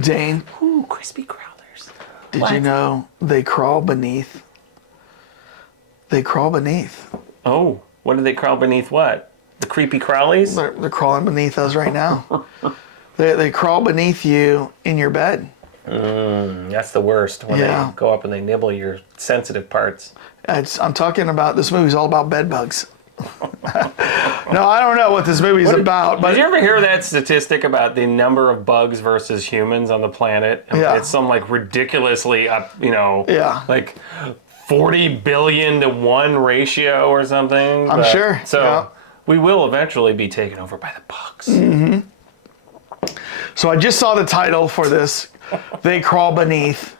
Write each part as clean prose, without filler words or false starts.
Dane. Ooh, crispy crawlers. Did you know they crawl beneath? They crawl beneath. Oh, what do they crawl beneath? What? The creepy crawlies? They're crawling beneath us right now. They crawl beneath you in your bed. That's the worst when they go up and they nibble your sensitive parts. I'm talking about, this movie's all about bed bugs. No, I don't know what this movie's about. But did you ever hear that statistic about the number of bugs versus humans on the planet? Yeah. It's some like ridiculously like 40 billion to 1 ratio or something. I'm sure. So we will eventually be taken over by the bugs. Mm-hmm. So I just saw the title for this. They crawl beneath.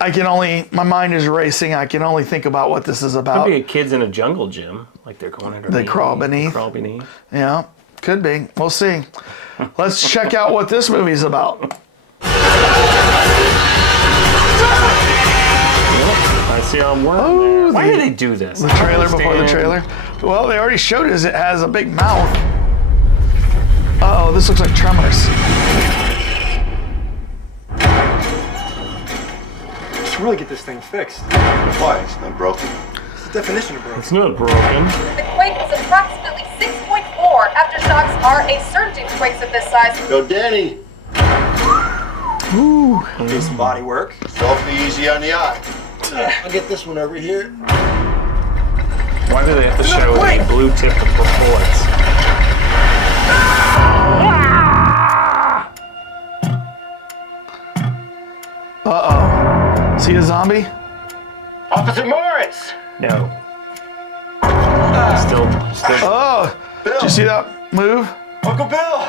My mind is racing. I can only think about what this is about. Could be kids in a jungle gym, like they're going underneath. They crawl beneath. They crawl beneath. Yeah, could be. We'll see. Let's check out what this movie's about. I see a worm there. Why do they do this? The trailer before the trailer. Well, they already showed us it has a big mouth. Uh-oh, this looks like Tremors. Let's really get this thing fixed. Why? It's not broken. What's the definition of broken? It's not broken. The quake was approximately 6.4. Aftershocks are a surge in quakes of this size. Go, Danny. Ooh. Do some body work. It's awfully easy on the eye. I'll get this one over here. Why do they have to show a blue tip of bullets? Uh-oh. See a zombie? Officer Moritz! No. Still. Oh! Bill. Did you see that move? Uncle Bill!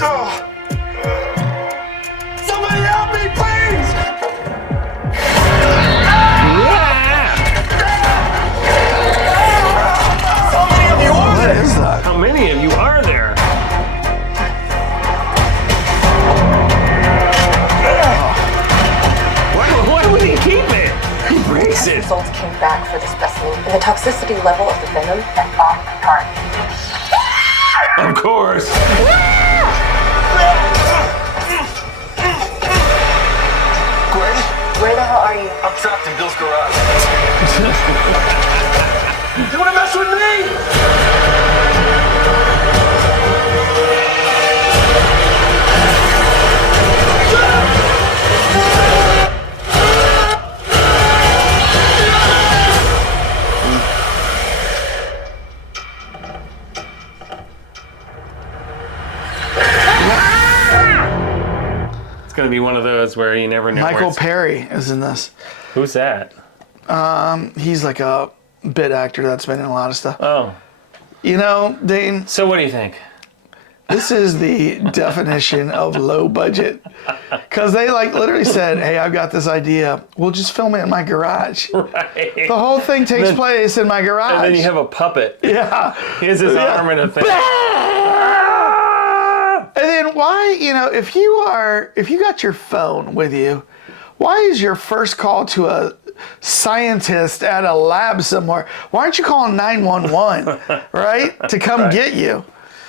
Oh. Somebody help me, please! So many of you are What there! is that? How many of you are there? Why would he keep it? He breaks it. Results came back for the specimen, and the toxicity level of the venom is off the chart. Of course. Gwen, Where the hell are you? I'm trapped in Bill's garage. You wanna mess with me? It's gonna be one of those where you never know. Michael Pare is in this. Who's that? He's like a bit actor that's been in a lot of stuff. Oh. You know, Dane, So what do you think? this is the definition of low budget. Because they like literally said, hey, I've got this idea. We'll just film it in my garage. Right. The whole thing takes place in my garage. And then you have a puppet. Yeah. He has his arm in a thing. And then why, if you got your phone with you, why is your first call to a scientist at a lab somewhere? Why aren't you calling 911, right? To come get you.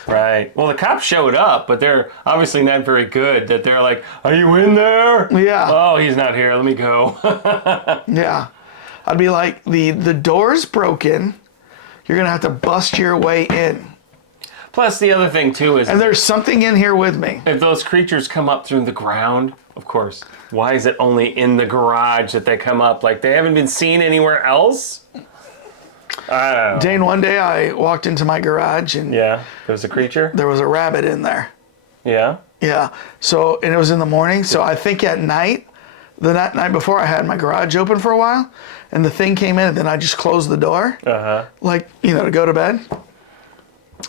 Right. Well, the cops showed up, but they're obviously not very good. That they're like, "Are you in there?" Yeah. Oh, he's not here. Let me go. Yeah. I'd be like, the door's broken. You're going to have to bust your way in. Plus, the other thing too is, And there's something in here with me. if those creatures come up through the ground, of course, why is it only in the garage that they come up? Like they haven't been seen anywhere else? I don't know. Dane, one day I walked into my garage and Yeah, there's a creature. there was a rabbit in there. Yeah. Yeah. So, and it was in the morning. So I think at night, the night before, I had my garage open for a while, and the thing came in, and then I just closed the door, like, to go to bed.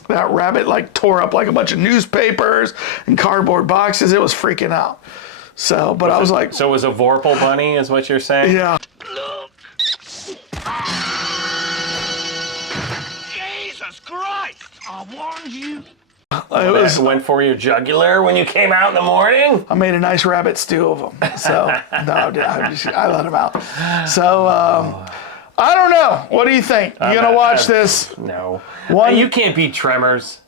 That rabbit like tore up like a bunch of newspapers and cardboard boxes. It was freaking out. So, but I was like, So it was a Vorpal bunny, is what you're saying? yeah. Jesus Christ! I warned you. It Went for your jugular when you came out in the morning? I made a nice rabbit stew of them. So, no, I let him out. So, I don't know. What do you think? You gonna watch this? No. One- You can't beat Tremors.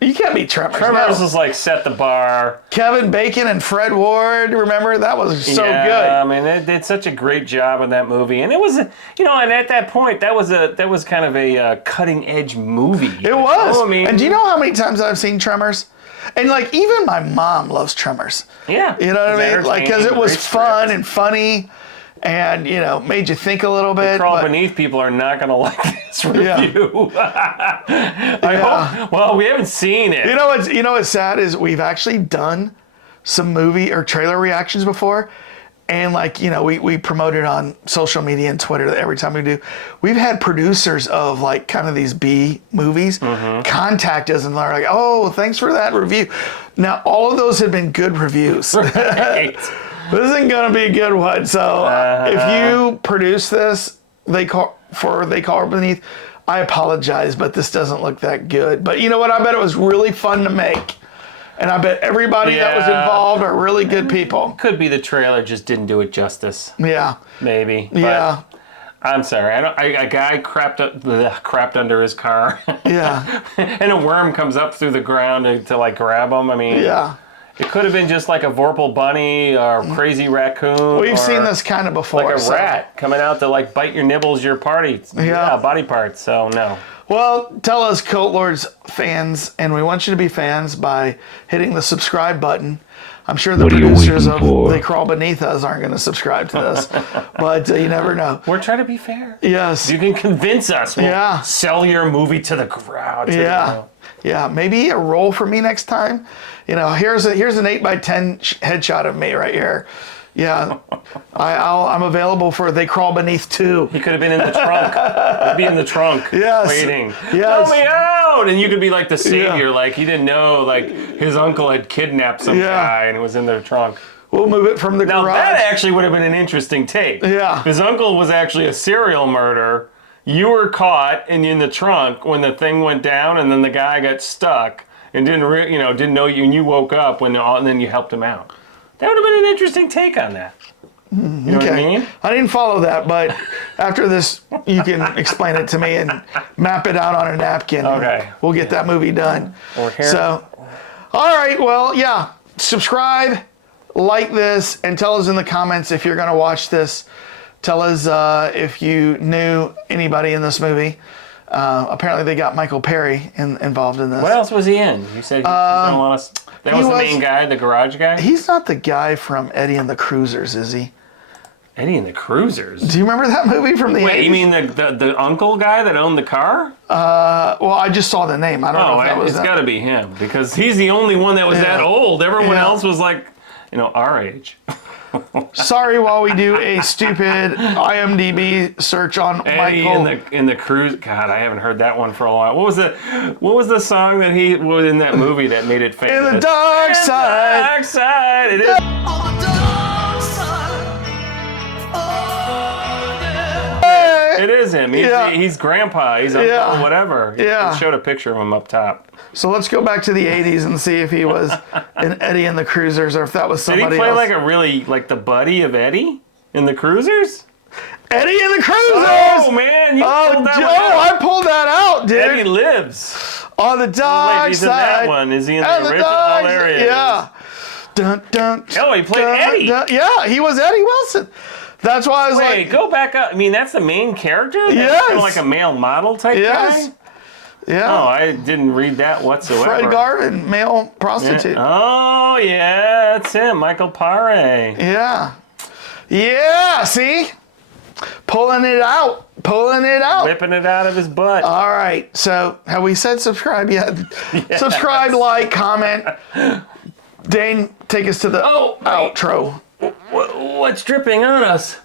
You can't beat Tremors. Tremors no. was like set the bar. Kevin Bacon and Fred Ward, remember? That was so good. I mean, they did such a great job in that movie, and it was, and at that point, that was kind of a cutting edge movie. It was. I mean, and do you know how many times I've seen Tremors? And like even my mom loves Tremors. Yeah. You know what I mean? Like because it was fun and funny, and made you think a little bit. Crawl Beneath people are not going to like this review. I hope. Well, we haven't seen it. You know what's sad is we've actually done some movie or trailer reactions before. And we promote it on social media and Twitter every time we do. We've had producers of like kind of these B movies contact us and they're like, "Oh, thanks for that review." Now all of those have been good reviews. Right. This isn't gonna be a good one. So if you produce this, They Call Beneath, I apologize, but this doesn't look that good. But you know what? I bet it was really fun to make. And I bet everybody that was involved are really good people. Could be the trailer just didn't do it justice. Yeah. Maybe. Yeah. But I'm sorry. A guy crapped under his car. Yeah. And a worm comes up through the ground to like grab him. I mean. Yeah. It could have been just like a Vorpal bunny or crazy raccoon. We've seen this kind of before. Like a rat coming out to like bite your nibbles, your body. Yeah, body parts. So no. Well, tell us, Cult Lords fans, and we want you to be fans by hitting the subscribe button. I'm sure the producers of They Crawl Beneath Us aren't going to subscribe to this, but you never know. We're trying to be fair. Yes. You can convince us. We'll sell your movie to the crowd. Yeah. Maybe a role for me next time. Here's an 8x10 headshot of me right here. Yeah, I'm available for They Crawl Beneath 2. He could have been in the trunk. He'd be in the trunk, waiting. Yes. Let me out! And you could be like the savior, like he didn't know, like his uncle had kidnapped some guy and it was in their trunk. We'll move it from the garage. Now that actually would have been an interesting take. Yeah. His uncle was actually a serial murderer. You were caught and in the trunk when the thing went down, and then the guy got stuck and didn't know you, and you woke up and then you helped him out. That would have been an interesting take on that. You know what I mean? I didn't follow that, but after this, you can explain it to me and map it out on a napkin. Okay. We'll get that movie done. Or here. So, all right. Well, yeah. Subscribe, like this, and tell us in the comments if you're going to watch this. Tell us if you knew anybody in this movie. Apparently, they got Michael Pare involved in this. What else was he in? You said he was in a lot of... That was the main guy, the garage guy? He's not the guy from Eddie and the Cruisers, is he? Eddie and the Cruisers? Do you remember that movie from the 80s? Wait, you mean the uncle guy that owned the car? Well, I just saw the name. I don't know if that was it's got to be him, because he's the only one that was that old. Everyone else was like, our age. Sorry, while we do a stupid IMDb search on Eddie Michael. in the cruise. God, I haven't heard that one for a while. What was the song that he was in that movie that made it famous? In the dark side. Dark side. It is. It is him. He's grandpa. He's uncle, whatever. Yeah. He showed a picture of him up top. So let's go back to the 80s and see if he was in Eddie and the Cruisers or if that was somebody else. Did he play like the buddy of Eddie in the Cruisers? Eddie and the Cruisers! Oh, man. You pulled that one out. I pulled that out, dude. Eddie lives. On the dark he's side. in that one. Is he in the original? Oh, there he is. Yeah. Dun, dun, Oh, he played Eddie. Dun. Yeah, he was Eddie Wilson. That's why I was Wait, go back up. I mean, that's the main character? Yes. Kind of like a male model type guy? Yeah. Oh, I didn't read that whatsoever. Fred Garvin, male prostitute. Yeah. Oh, yeah, that's him, Michael Pare. Yeah. Yeah, see? Pulling it out. Whipping it out of his butt. All right, so have we said subscribe yet? Yes. Subscribe, like, comment. Dane, take us to the outro. What's dripping on us?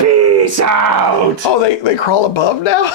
Peace out! Oh, they crawl above now?